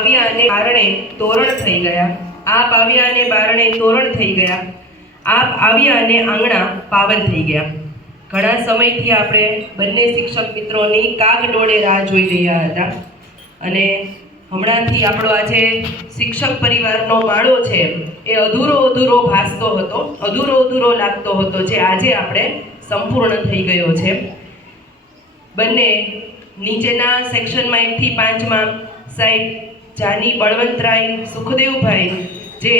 આવ્યા અને બારણે તોરણ થઈ ગયા. આપ આવ્યાને કારણે તોરણ થઈ ગયા. આપ આવ્યા અને આંગણા પાવન થઈ ગયા. ઘણા સમયથી આપણે બંને શિક્ષક મિત્રોની કાગડોળે રાહ જોઈ રહ્યા હતા. અને હમણાંથી આપણો આજે શિક્ષક પરિવારનો માળો છે એ અધૂરો અધૂરો ભાસતો હતો, અધૂરો અધૂરો લાગતો હતો જે આજે આપણે સંપૂર્ણ થઈ ગયો છે. બંને નીચેના સેક્શનમાં એકથી પાંચમાં સાહેબ જાની બળવંતરાય સુખદેવભાઈ જે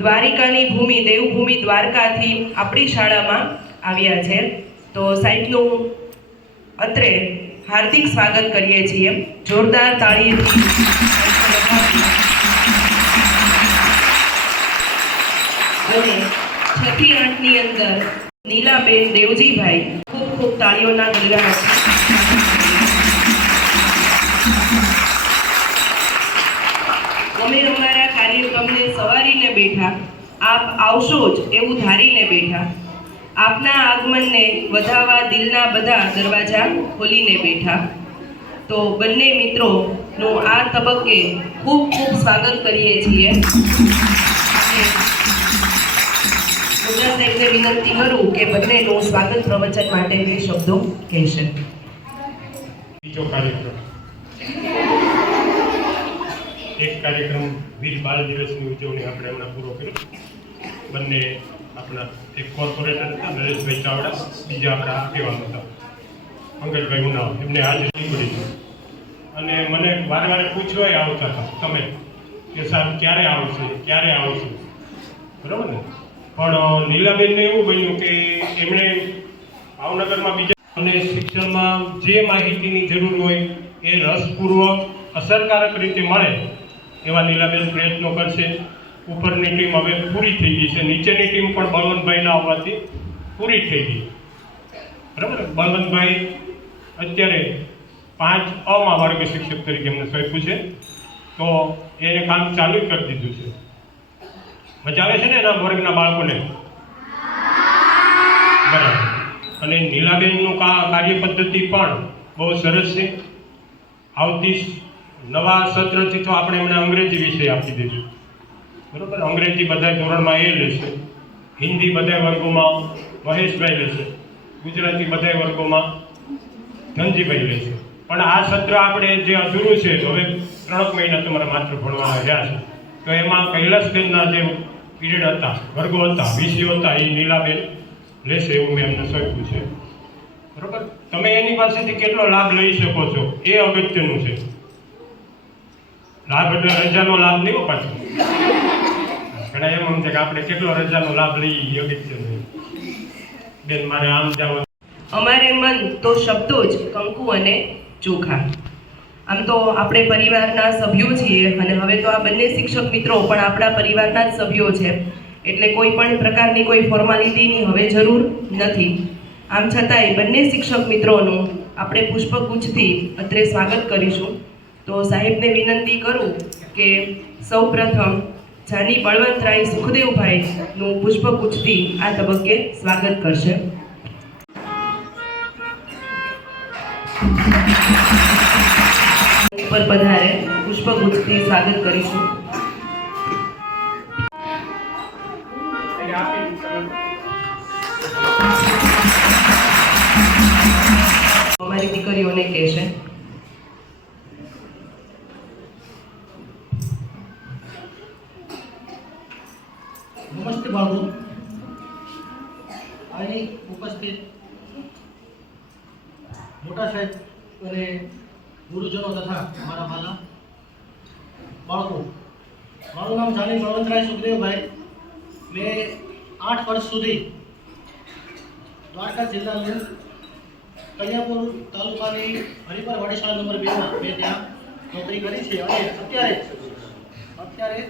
દ્વારિકાની ભૂમિ, દેવભૂમિ દ્વારકાથી આપણી શાળામાં આવ્યા છે. તો સાહેબનું અત્રે હાર્દિક સ્વાગત કરીએ છીએ. જોરદાર તાળીઓથી અને છઠ્ઠી આઠની અંદર નીલાબેન દેવજીભાઈ ખૂબ ખૂબ તાળીઓના ગણગાટ સવારીને બેઠા. આપ આવશો જ એવું ધારીને બેઠા. આપના આગમનને વધાવવા દિલના બધા દરવાજા ખોલીને બેઠા. તો બંને મિત્રોનું આ તબક્કે ખૂબ ખૂબ સ્વાગત કરીએ છીએ. મુદ્રા સાહેબને વિનંતી કરું કે બંનેનું સ્વાગત પ્રવચન માટે બે શબ્દો કહેશે. બીજો કાર્યક્રમ. એક કાર્યક્રમ વીજ બાળ દિવસની ઉજવણી આપણે હમણાં પૂરો કર્યો. બંને આપણા એક કોર્પોરેટર હતા, નરેશભાઈ ચાવડા, બીજા આપણા આગેવાન હતા. પંકજભાઈ ઉનાવ, એમને હાજર નીકળી છે અને મને વારે વારે પૂછવાય આવતા હતા, તમે કે સાહેબ, ક્યારે આવશે? ક્યારે આવશે? બરાબર ને? પણ નીલાબેનને એવું બન્યું કે એમણે ભાવનગરમાં બીજા અને શિક્ષણમાં જે માહિતીની જરૂર હોય એ રસપૂર્વક અસરકારક રીતે મળે એવા નીલાબેન પ્રયત્નો કરશે. ઉપરની ટીમ હવે પૂરી થઈ ગઈ છે. નીચેની ટીમ પણ બળવંતભાઈના આવવાથી પૂરી થઈ ગઈ. બરાબર? બળવંતભાઈ અત્યારે પાંચ અમાં વર્ગ શિક્ષક તરીકે એમને સોંપ્યું છે. તો એને કામ ચાલુ કરી દીધું છે. મજા આવે છે ને એના વર્ગના બાળકોને? બરાબર. અને નીલાબેનનું કાર્ય પદ્ધતિ પણ બહુ સરસ છે. આવતી નવા સત્રથી તો આપણે એમને અંગ્રેજી વિષય આપી દીધું. બરોબર? અંગ્રેજી બધા ધોરણમાં એ લેશે હિન્દી બધા વર્ગોમાં, મહેશભાઈ લેશે ગુજરાતી બધા વર્ગોમાં, ધનજીભાઈ લેશે પણ આ સત્ર આપણે જે અધૂરું છે, હવે ત્રણક મહિના તમારા માત્ર ભણવાના રહ્યા છે. તો એમાં કૈલાસબેનના જે પીરિયડ હતા, વર્ગો હતા, વિષયો હતા, એ નીલાબેન લેશે એવું મેં એમને સોંપ્યું છે. બરોબર? તમે એની પાસેથી કેટલો લાભ લઈ શકો છો? એ અગત્યનું છે. લાભ એટલે રજાનો લાભ નહીં પાછો. ઘણા એમ સમજે કે આપણે કેટલો રજાનો લાભ લઈએ એ છે. બેન, મારે આમ જવાનું. અમારે મન તો શબ્દો જ કંકુ અને ચોખા. આમ તો આપણે પરિવારના સભ્યો છીએ અને હવે તો આ બંને શિક્ષક મિત્રો પણ આપણા પરિવારના જ સભ્યો છે. એટલે કોઈ પણ પ્રકારની કોઈ ફોર્માલિટીની હવે જરૂર નથી. આમ છતાંય બંને શિક્ષક મિત્રોનું આપણે પુષ્પગુચ્છથી અત્રે સ્વાગત કરીશું. તો સાહેબને વિનંતી કરું કે સૌપ્રથમ જાની બળવંતરાય સુખદેવભાઈનું પુષ્પગુચ્છથી આ તબક્કે સ્વાગત કરશે. ઉપર પધારે પુષ્પગુચ્છથી સ્વાગત કરીશું. અમારી દીકરીઓને કહેશે. નમસ્તે બાબુ અહીં ઉપસ્થિત મોટા સાહેબ અને ગુરુજનો તથા મારા માલા બાળકો. મારું નામ જાની બળવંતરાય સુખદેવભાઈ. મેં આઠ વર્ષ સુધી દ્વારકા જિલ્લાની કન્યાપુર તાલુકાની હરિપર વાડીશાળા નંબર બેમાં મેં ત્યાં નોકરી કરી છે. અને અત્યારે અત્યારે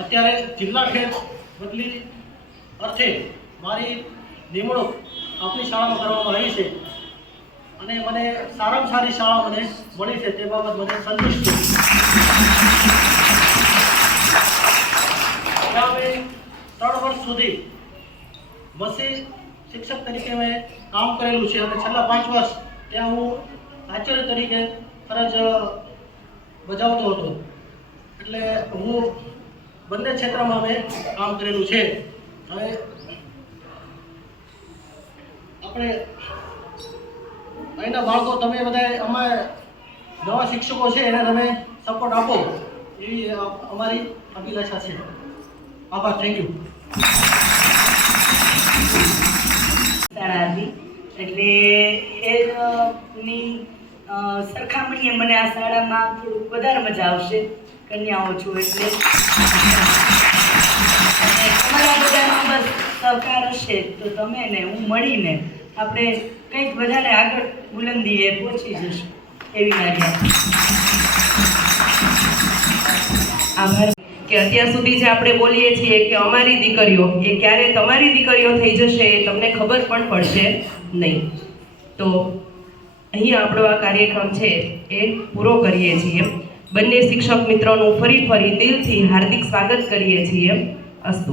અત્યારે જિલ્લા ખેડ બદલી અર્થે મારી નિમણૂક આપણી શાળામાં કરવામાં આવી છે. અને મને સારામાં સારી શાળા મને મળી છે તે બાબત મને સંતુષ્ટ છું. ત્યાં મેં ત્રણ વર્ષ સુધી મસી શિક્ષક તરીકે મેં કામ કરેલું છે અને છેલ્લા પાંચ વર્ષ ત્યાં હું આચાર્ય તરીકે ફરજ બજાવતો હતો. એટલે હું બંને ક્ષેત્રમાં મેં કામ કરેલું છે. હવે આપણે અહીંના બાળકો તમે બધા અમારે નવા શિક્ષકો છે એને તમે સપોર્ટ આપો એવી અમારી અભિલાષા છે. આભાર થેન્ક યુ શાળા એટલે એ અ, ની અ, સરખામણીએ મને આ શાળામાં થોડુંક વધારે મજા આવશે. કન્યાઓ છું એટલે અને તમારા બધાનો બસ સહકાર હશે. તો તમે ને હું મળીને આપણે કંઈક વધારે આગળ બુલંદીએ પહોંચી જશું એવી મારી આભાર. કે અત્યાર સુધી જે આપણે બોલીએ છીએ કે અમારી દીકરીઓ, એ ક્યારે તમારી દીકરીઓ થઈ જશે એ તમને ખબર પણ પડશે નહીં. તો અહીં આપણો આ કાર્યક્રમ છે એ પૂરો કરીએ છીએ. બંને શિક્ષક મિત્રોનું ફરી ફરી દિલથી હાર્દિક સ્વાગત કરીએ છીએ અસ્તુ.